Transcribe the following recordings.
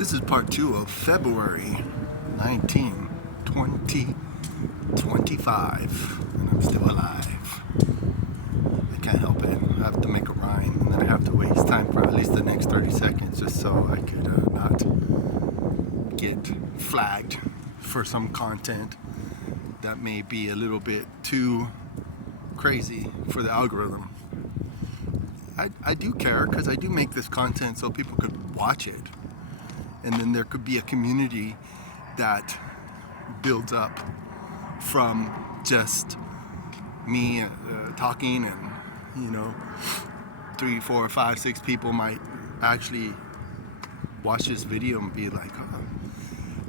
This is part 2 of February 19, 2025, and I'm still alive. I can't help it. I have to make a rhyme, and then I have to waste time for at least the next 30 seconds just so I could not get flagged for some content that may be a little bit too crazy for the algorithm. I do care because I do make this content so people could watch it. And then there could be a community that builds up from just me talking, and 3, 4, 5, 6 people might actually watch this video and be like, oh,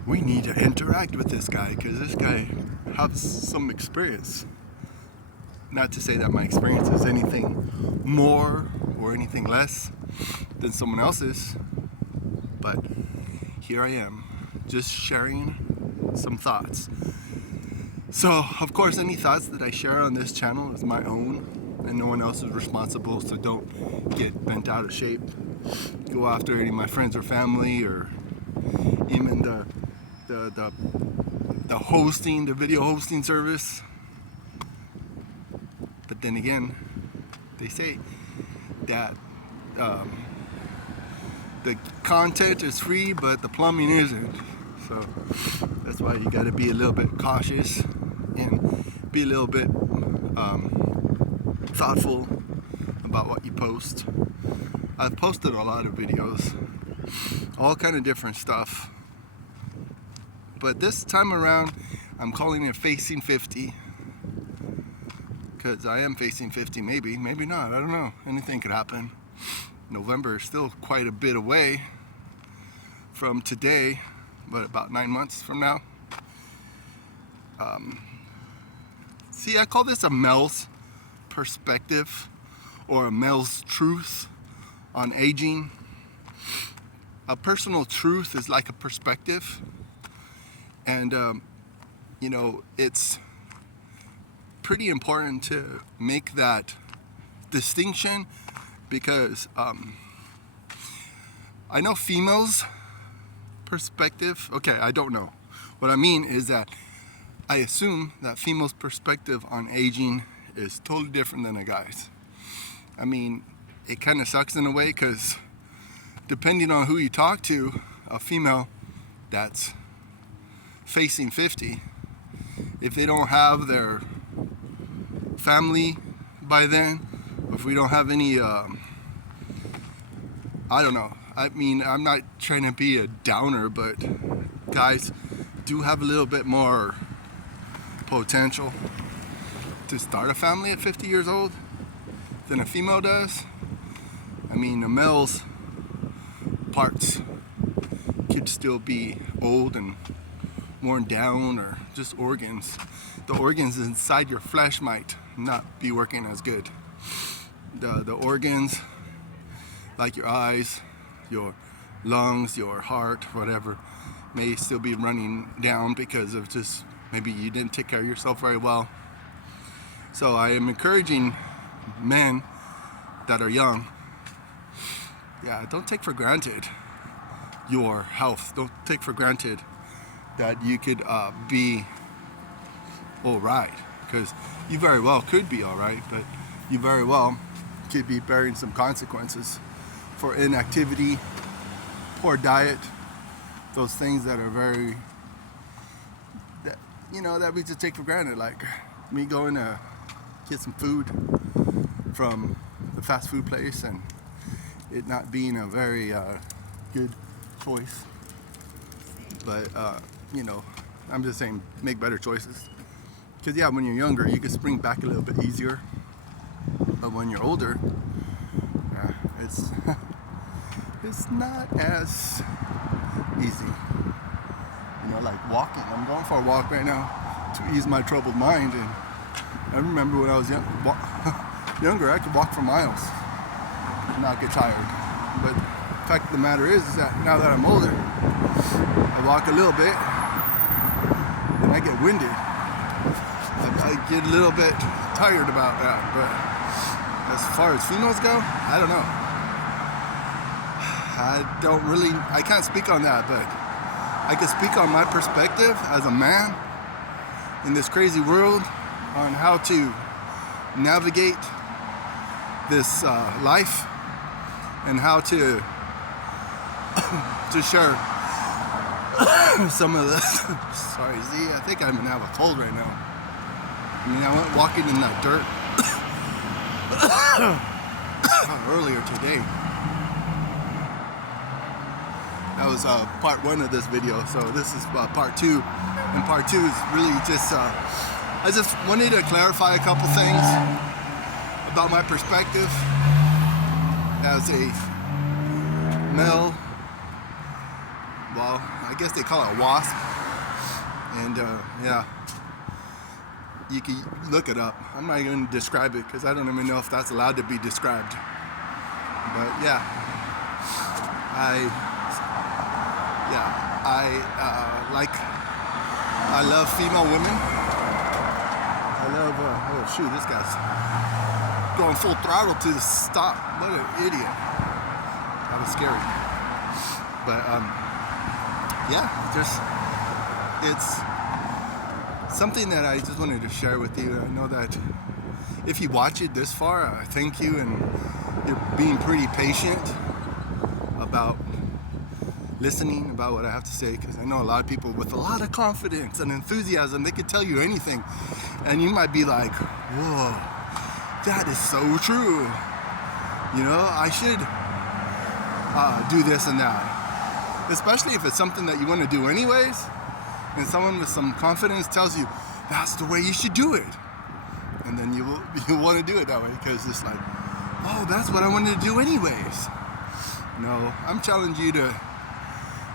we need to interact with this guy because this guy has some experience. Not to say that my experience is anything more or anything less than someone else's, but here I am, just sharing some thoughts. So, of course, any thoughts that I share on this channel is my own, and no one else is responsible, so don't get bent out of shape. Go after any of my friends or family, or even the hosting, the video hosting service. But then again, they say that the content is free, but the plumbing isn't. So that's why you got to be a little bit cautious and be a little bit thoughtful about what you post. I've posted a lot of videos, all kind of different stuff. But this time around, I'm calling it Facing 50. Because I am facing 50, maybe not, I don't know. Anything could happen. November is still quite a bit away from today, but about 9 months from now. See, I call this a male's perspective, or a male's truth on aging. A personal truth is like a perspective, and it's pretty important to make that distinction, because I know females' perspective. Okay, I don't know. What I mean is that I assume that females' perspective on aging is totally different than a guy's. I mean, it kind of sucks in a way, because depending on who you talk to, a female that's facing 50, if they don't have their family by then, if we don't have any I don't know, I mean, I'm not trying to be a downer, but guys do have a little bit more potential to start a family at 50 years old than a female does. I mean, a male's parts could still be old and worn down, or just organs. The organs inside your flesh might not be working as good. The organs, like your eyes, your lungs, your heart, whatever, may still be running down because of just maybe you didn't take care of yourself very well. So I am encouraging men that are young, don't take for granted your health. Don't take for granted that you could be all right, because you very well could be all right, but you very well could be bearing some consequences for inactivity, poor diet, those things that are very, that we just take for granted, like me going to get some food from the fast food place and it not being a very good choice. But I'm just saying, make better choices. Because when you're younger, you can spring back a little bit easier. But when you're older, it's not as easy. Like walking. I'm going for a walk right now to ease my troubled mind. And I remember when I was younger, I could walk for miles and not get tired. But the fact of the matter is that now that I'm older, I walk a little bit and I get winded. I get a little bit tired about that, but as far as females go, I don't know. I can't speak on that, but I can speak on my perspective as a man in this crazy world on how to navigate this life and how to share some of this. Sorry, Z, I think I'm gonna have a cold right now. I mean, I went walking in that dirt earlier today. That was part 1 of this video, so this is part 2. And part 2 is really just, I just wanted to clarify a couple things about my perspective as a male, well, I guess they call it a wasp. And yeah, you can look it up. I'm not even going to describe it because I don't even know if that's allowed to be described. But yeah, I love female women. I love, oh shoot, this guy's going full throttle to the stop. What an idiot. That was scary. But yeah, it's something that I just wanted to share with you. I know that if you watch it this far, I thank you, and you're being pretty patient about listening about what I have to say, because I know a lot of people with a lot of confidence and enthusiasm, they could tell you anything, and you might be like, whoa, that is so true. You know, I should do this and that, especially if it's something that you want to do anyways, and someone with some confidence tells you that's the way you should do it, and then you want to do it that way because it's like, oh, that's what I wanted to do anyways. No, I'm challenging you to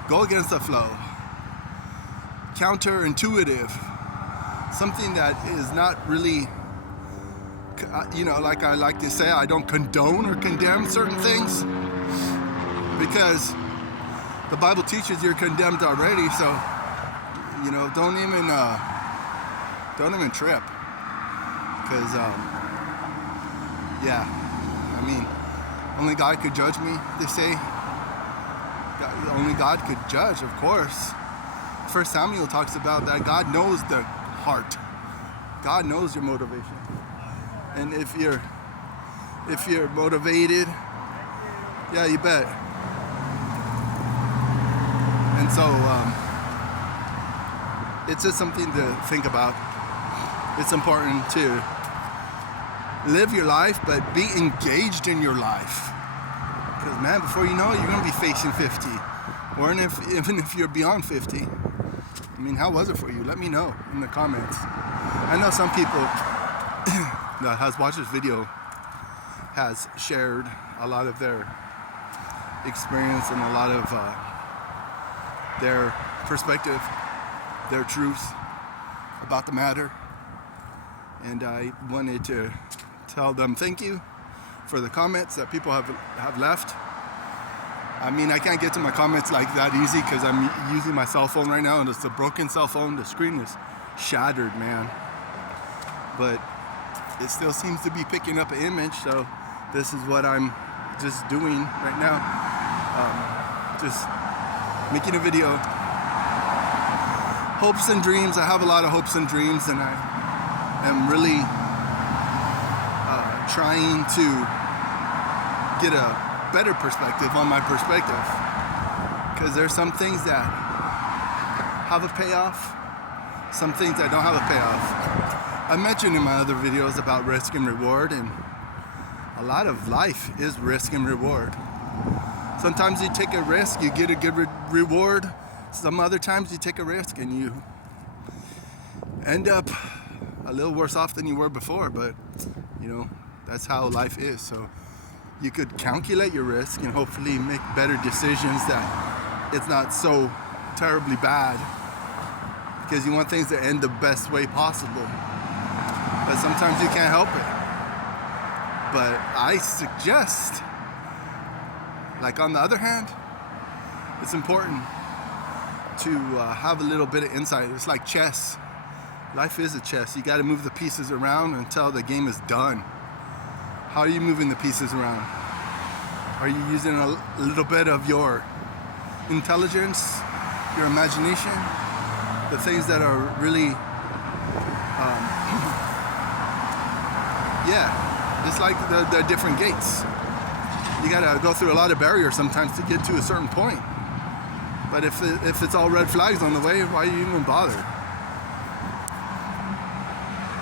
go against the flow, counterintuitive, something that is not really, you know, like I like to say, I don't condone or condemn certain things, because the Bible teaches you're condemned already. So, you know, don't even trip, because yeah, I mean, only God could judge me, they say. Only God could judge, of course. 1 Samuel talks about that God knows the heart. God knows your motivation. And if you're motivated, yeah, you bet. And so it's just something to think about. It's important to live your life, but be engaged in your life. Because, man, before you know it, you're going to be facing 50. Or even if you're beyond 50. I mean, how was it for you? Let me know in the comments. I know some people that has watched this video has shared a lot of their experience and a lot of their perspective, their truth about the matter. And I wanted to tell them thank you for the comments that people have left. I mean, I can't get to my comments like that easy because I'm using my cell phone right now, and it's a broken cell phone. The screen is shattered, man. But it still seems to be picking up an image, so this is what I'm just doing right now. Just making a video. Hopes and dreams. I have a lot of hopes and dreams, and I am really trying to get a better perspective on my perspective, because there's some things that have a payoff, some things that don't have a payoff. I mentioned in my other videos about risk and reward, and a lot of life is risk and reward. Sometimes you take a risk, you get a good reward. Some other times you take a risk and you end up a little worse off than you were before, but you know, that's how life is. So you could calculate your risk and hopefully make better decisions that it's not so terribly bad, because you want things to end the best way possible. But sometimes you can't help it. But I suggest, like, on the other hand, it's important to have a little bit of insight. It's like chess. Life is a chess. You got to move the pieces around until the game is done. How are you moving the pieces around? Are you using a little bit of your intelligence, your imagination, the things that are really, yeah, it's like the different gates. You gotta go through a lot of barriers sometimes to get to a certain point. But if it's all red flags on the way, why do you even bother?